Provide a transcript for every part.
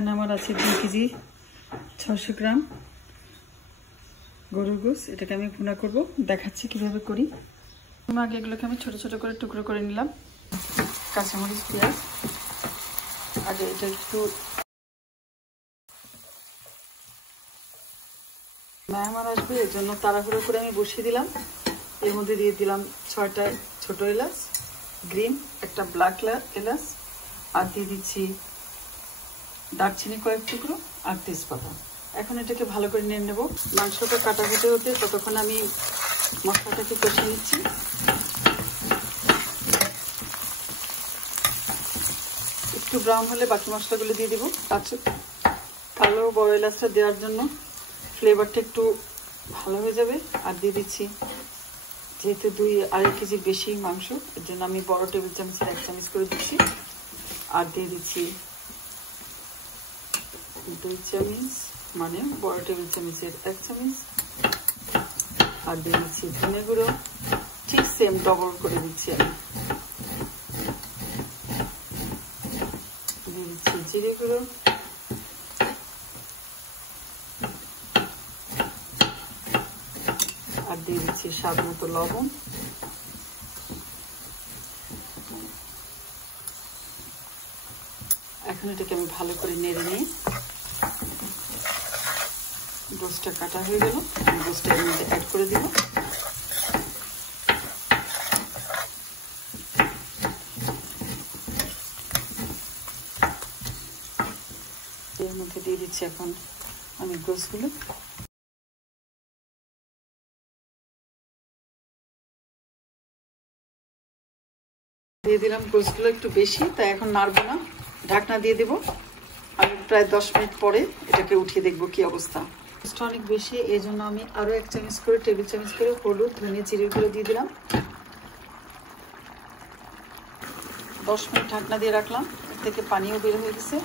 এখানে আমার আছে 2 কেজি 600 গ্রাম গরুর গোশ। এটাকে আমি ভুনা করব, দেখাচ্ছি কিভাবে করি। আগে এগুলোকে আমি ছোট ছোট করে টুকরো করে নিলাম। কাঁচামরিচ, পেঁয়াজ। আগে এটা একটু মেহমান আসবে, এর জন্য তাড়াহুড়ো করে আমি বসিয়ে দিলাম। এর মধ্যে দিয়ে দিলাম 6টা ছোট এলাচ, গ্রিন, একটা ব্ল্যাক এলাচ, আর দিয়ে দিচ্ছি দারচিনি কয়েক টুকরো আর তেজপাতা। এখন এটাকে ভালো করে নিয়ে নেব। মাংসটা কাটা হতে হতে ততক্ষণ আমি মশলাটাকে কষিয়ে নিচ্ছি। একটু ব্রাউন হলে বাকি মশলাগুলো দিয়ে দেবো। কালো বড় এলাচটা দেওয়ার জন্য ফ্লেভারটা একটু ভালো হয়ে যাবে। আর দিয়ে দিচ্ছি, যেহেতু 2-2.5 কেজির বেশি মাংস, এর জন্য আমি বড় টেবিল চামচের 1 চামচ করে দিচ্ছি। আর দিয়ে দিচ্ছি 2 চামচ, মানে বড় টেবিল চামচের 1 চামচ। আর দিয়ে দিচ্ছি ধনে গুঁড়ো, ঠিক সেম ডবল করে দিচ্ছি আমি। দিয়ে দিচ্ছি জিরে গুঁড়ো, আর দিয়ে দিচ্ছি স্বাদ মতো লবণ। এখন এটাকে আমি ভালো করে নেড়ে নিয়ে, গোশটা কাটা হয়ে গেল, আমি গোশটা এর মধ্যে অ্যাড করে দিব। এর মধ্যে দিয়ে দিচ্ছি এখন আমি গোশগুলো। দিয়ে দিলাম গোশগুলো একটু বেশি, তাই এখন নাড়বো না, ঢাকনা দিয়ে দেবো। আমি প্রায় 10 মিনিট পরে এটাকে উঠিয়ে দেখবো কি অবস্থা। গোশটা অনেক বেশি, এই জন্য আমি আরো 1 চামচ করে, টেবিল চামচ করে হলুদ, ধনে, জিরে গুঁড়ো দিয়ে দিলাম। 10 মিনিট ঢাকনা দিয়ে রাখলাম, এর থেকে পানিও বের হয়ে গেছে।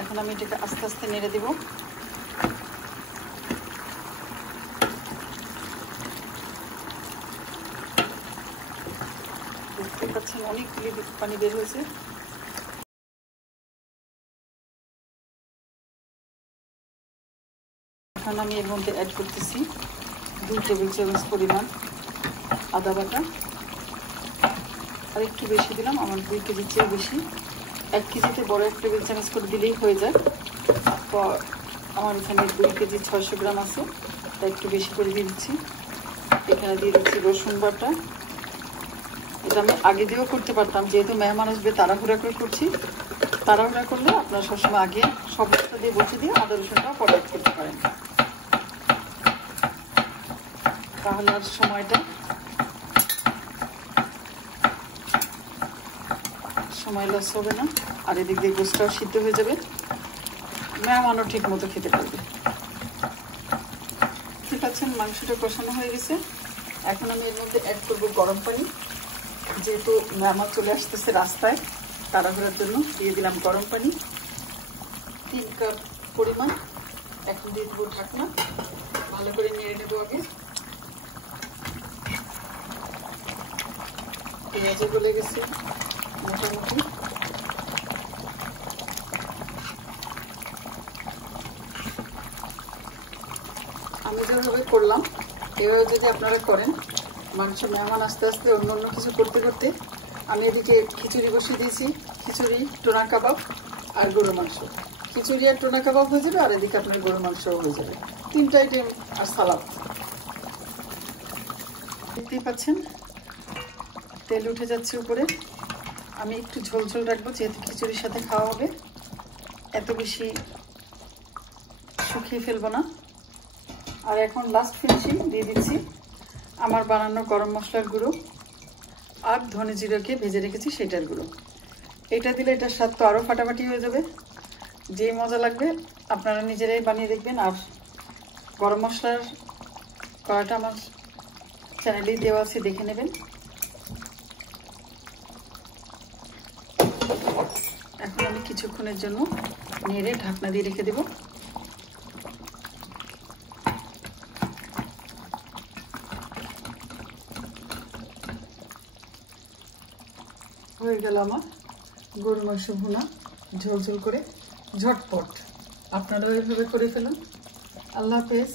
এখন আমি এটাকে আস্তে আস্তে নেড়ে দেবো। দেখতে পাচ্ছেন অনেকগুলি পানি বের হয়েছে। এখন আমি এর মধ্যে অ্যাড করতেছি 2 টেবিল চামচ পরিমাণ আদা বাটা। আর একটু বেশি দিলাম, আমার 2 কেজির চেয়ে বেশি। 1 কেজিতে বড় 1 টেবিল চামচ করে দিলেই হয়ে যায়। তো আমার এখানে 2 কেজি 600 গ্রাম আছে, তাই একটু বেশি করে দিয়ে দিচ্ছি। এখানে দিয়ে দিচ্ছি রসুন বাটা। এটা আমি আগে দিয়েও করতে পারতাম, যেহেতু মেহমান আসবে তাড়াহুড়া করে করছি। তাড়াহুড়া করলে আপনারা সবসময় আগে সব মশলা দিয়ে বসে দিয়ে আদা রসুনটাও পরে অ্যাড করতে পারেন, তাহলে আর সময় লস হবে না। আর এদিক দিয়ে গোশটাও সিদ্ধ হয়ে যাবে, মেহমানও ঠিক মতো খেতে পারবে। ঠিক আছে, মাংসটা কষানো হয়ে গেছে। এখন আমি এর মধ্যে অ্যাড করবো গরম পানি। যেহেতু মেহমান চলে আসতেছে রাস্তায়, তাড়াহুড়ার জন্য দিয়ে দিলাম গরম পানি 3 কাপ পরিমাণ। এখন দিয়ে দেবো ঢাকনা, ভালো করে নেড়ে নেবো আগে। পেঁয়াজও গলে গেছে মোটামুটি। আমি যেভাবে করলাম এভাবে যদি আপনারা করেন, মাংস মেহমান আস্তে আস্তে অন্য অন্য কিছু করতে করতে, আমি এদিকে খিচুড়ি বসিয়ে দিয়েছি। খিচুড়ি, টোনা কাবাব আর গরুর মাংস। খিচুড়ি আর টোনা কাবাব হয়ে যাবে, আর এদিকে আপনার গরুর মাংসও হয়ে যাবে। 3টা আইটেম আর সালাদ। দেখতেই পাচ্ছেন তেল উঠে যাচ্ছে উপরে। আমি একটু ঝোল ঝোল রাখবো, যেহেতু খিচুড়ির সাথে খাওয়া হবে, এত বেশি শুকিয়ে ফেলবো না। আর এখন লাস্ট ফিনিশিং দিয়ে দিচ্ছি আমার বানানো গরম মশলার গুঁড়ো আর ধনে জিরাকে ভেজে রেখেছি সেটার গুঁড়ো। এটা দিলে এটার স্বাদ তো আরও ফাটাফাটি হয়ে যাবে, যে মজা লাগবে। আপনারা নিজেরাই বানিয়ে দেখবেন। আর গরম মশলার কড়াটা আমার চ্যানেলেই দেওয়া আছে, দেখে নেবেন। এখন আমি কিছুক্ষণের জন্য নেড়ে ঢাকনা দিয়ে রেখে দেব। হয়ে গেল আমার গরুর মাংস ভুনা, ঝোল ঝোল করে, ঝটপট। আপনারাও এভাবে করে ফেলুন। আল্লাহ হাফেজ।